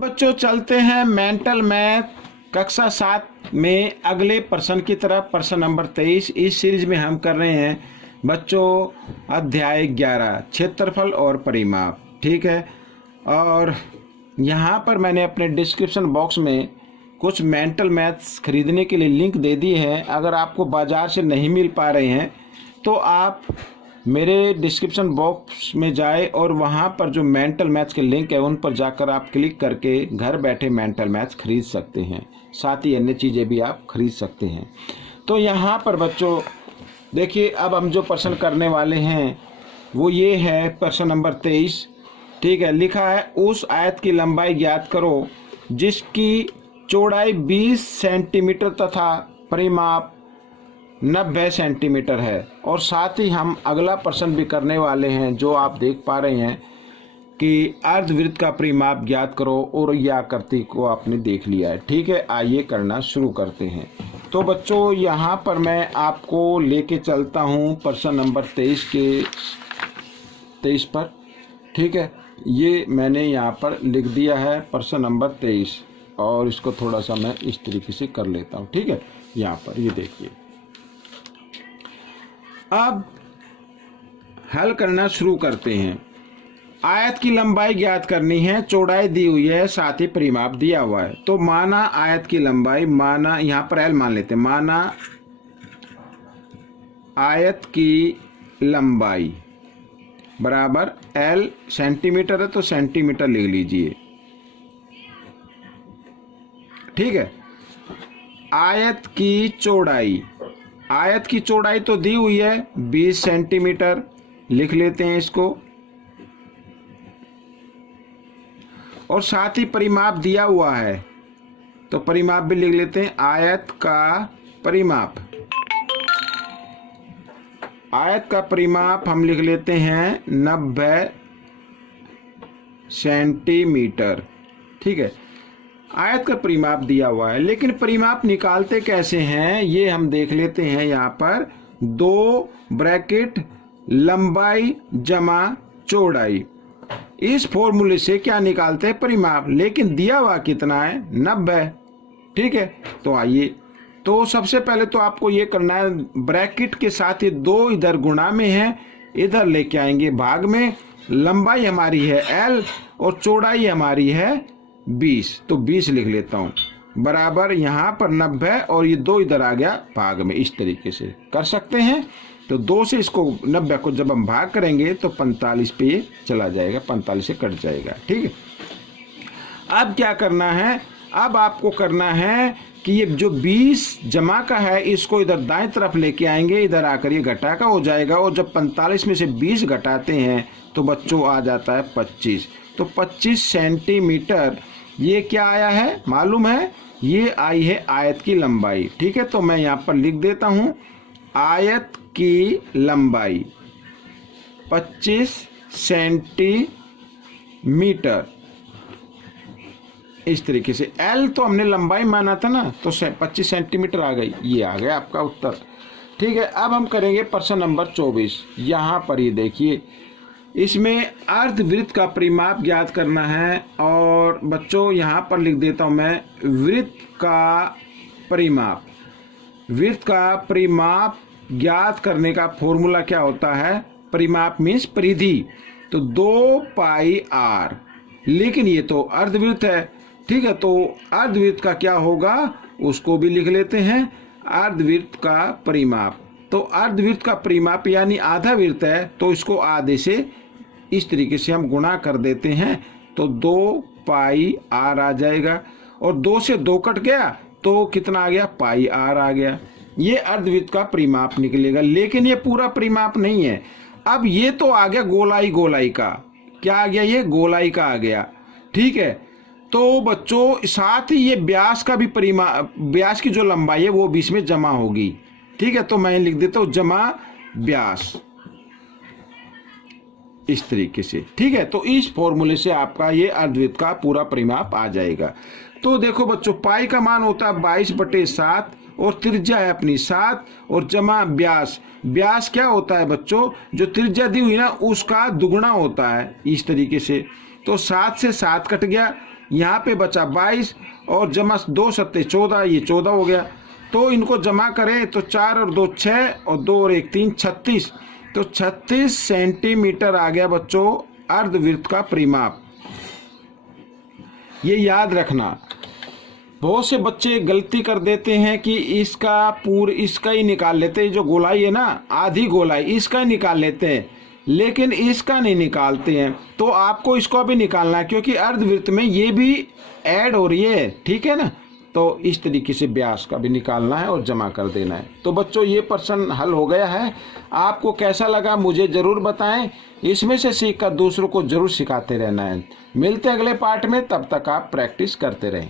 बच्चों चलते हैं मेंटल मैथ कक्षा 7 में अगले प्रश्न की तरफ। प्रश्न नंबर 23। इस सीरीज में हम कर रहे हैं बच्चों अध्याय 11 क्षेत्रफल और परिमाप। ठीक है, और यहाँ पर मैंने अपने डिस्क्रिप्शन बॉक्स में कुछ मेंटल मैथ्स खरीदने के लिए लिंक दे दी है। अगर आपको बाज़ार से नहीं मिल पा रहे हैं तो आप मेरे डिस्क्रिप्शन बॉक्स में जाए और वहाँ पर जो मेंटल मैथ्स के लिंक है उन पर जाकर आप क्लिक करके घर बैठे मेंटल मैथ्स खरीद सकते हैं। साथ ही अन्य चीज़ें भी आप खरीद सकते हैं। तो यहाँ पर बच्चों देखिए, अब हम जो प्रश्न करने वाले हैं वो ये है प्रश्न नंबर 23। ठीक है, लिखा है उस आयत की लंबाई ज्ञात करो जिसकी चौड़ाई 20 सेंटीमीटर तथा परिमाप 90 सेंटीमीटर है। और साथ ही हम अगला प्रश्न भी करने वाले हैं जो आप देख पा रहे हैं कि अर्धवृत्त का परिमाप ज्ञात करो, और यह आकृति को आपने देख लिया है। ठीक है, आइए करना शुरू करते हैं। तो बच्चों यहाँ पर मैं आपको लेके चलता हूँ प्रश्न नंबर 23 पर। ठीक है, ये मैंने यहाँ पर लिख दिया है प्रश्न नंबर 23, और इसको थोड़ा सा मैं इस तरीके से कर लेता हूँ। ठीक है, यहाँ पर ये देखिए, अब हल करना शुरू करते हैं। आयत की लंबाई ज्ञात करनी है, चौड़ाई दी हुई है, साथ ही परिमाप दिया हुआ है। तो माना आयत की लंबाई, माना यहाँ पर एल मान लेते हैं, माना आयत की लंबाई बराबर एल सेंटीमीटर है तो सेंटीमीटर लिख लीजिए। ठीक है, आयत की चौड़ाई, आयत की चौड़ाई तो दी हुई है 20 सेंटीमीटर, लिख लेते हैं इसको। और साथ ही परिमाप दिया हुआ है तो परिमाप भी लिख लेते हैं। आयत का परिमाप, आयत का परिमाप हम लिख लेते हैं 90 सेंटीमीटर। ठीक है, आयत का परिमाप दिया हुआ है, लेकिन परिमाप निकालते कैसे हैं ये हम देख लेते हैं। यहाँ पर 2 ब्रैकेट लंबाई जमा चौड़ाई, इस फॉर्मूले से क्या निकालते हैं परिमाप, लेकिन दिया हुआ कितना है 90। ठीक है, तो आइए, तो सबसे पहले तो आपको ये करना है, ब्रैकेट के साथ ही 2 इधर गुणा में है, इधर लेके आएंगे भाग में। लंबाई हमारी है L और चौड़ाई हमारी है 20, तो 20 लिख लेता हूँ बराबर यहाँ पर 90, और ये 2 इधर आ गया भाग में। इस तरीके से कर सकते हैं। तो 2 से इसको 90 को जब हम भाग करेंगे तो 45 पे ये चला जाएगा, 45 से कट जाएगा। ठीक है, अब क्या करना है, अब आपको करना है कि ये जो 20 जमा का है इसको इधर दाएं तरफ लेके आएंगे, इधर आकर ये घटा का हो जाएगा, और जब 45 में से 20 घटाते हैं तो बच्चों आ जाता है 25। तो 25 सेंटीमीटर ये क्या आया है मालूम है, ये आई है आयत की लंबाई। ठीक है, तो मैं यहाँ पर लिख देता हूँ आयत की लंबाई 25 सेंटीमीटर। इस तरीके से L तो हमने लंबाई माना था ना, तो 25 सेंटीमीटर आ गई, ये आ गया आपका उत्तर। ठीक है, अब हम करेंगे प्रश्न नंबर 24। यहाँ पर ये देखिए, इसमें अर्धवृत्त का परिमाप ज्ञात करना है, और बच्चों यहाँ पर लिख देता हूँ मैं वृत्त का परिमाप। वृत्त का परिमाप ज्ञात करने का फॉर्मूला क्या होता है, परिमाप मीन्स परिधि, तो 2 पाई r, लेकिन ये तो अर्धवृत्त है। ठीक है, तो अर्धवृत्त का क्या होगा उसको भी लिख लेते हैं, अर्धवृत्त का परिमाप। तो अर्धवृत्त का परिमाप यानी आधा वृत्त है, तो इसको आधे से इस तरीके से हम गुणा कर देते हैं, तो 2 पाई r आ जाएगा, और 2 से 2 कट गया तो कितना आ गया, पाई r आ गया। ये अर्धवृत्त का परिमाप निकलेगा, लेकिन ये पूरा परिमाप नहीं है। अब ये तो आ गया गोलाई, गोलाई का क्या आ गया, ये गोलाई का आ गया। ठीक है, तो बच्चों साथ ही ये व्यास का भी परिमाप, व्यास की जो लंबाई है वो बीच में जमा होगी। ठीक है, तो मैं लिख देता हूँ जमा व्यास, इस तरीके से। ठीक है, तो इस फॉर्मूले से आपका ये अर्धवृत्त का पूरा परिमाप आ जाएगा। तो देखो बच्चों, पाई का मान होता है 22/7, और त्रिज्या है अपनी 7, और जमा व्यास, व्यास क्या होता है बच्चों, जो त्रिज्या दी हुई ना उसका दुगुना होता है, इस तरीके से। तो 7 से 7 कट गया, यहाँ पे बचा 22 और जमा 2 सत्ते 14, ये 14 हो गया। तो इनको जमा करें तो 4 और 2 6 और 2 और 1 3, 36। तो 36 सेंटीमीटर आ गया बच्चों अर्धवृत्त का परिमाप। ये याद रखना। बहुत से बच्चे गलती कर देते हैं कि इसका ही निकाल लेते हैं, जो गोलाई है ना आधी गोलाई इसका ही निकाल लेते हैं, लेकिन इसका नहीं निकालते हैं। तो आपको इसको भी निकालना है क्योंकि अर्धवृत्त में ये भी ऐड हो रही है, ठीक है ना। तो इस तरीके से व्यास का भी निकालना है और जमा कर देना है। तो बच्चों ये प्रश्न हल हो गया है। आपको कैसा लगा मुझे ज़रूर बताएं। इसमें से सीखकर दूसरों को ज़रूर सिखाते रहना है। मिलते हैं अगले पार्ट में, तब तक आप प्रैक्टिस करते रहें।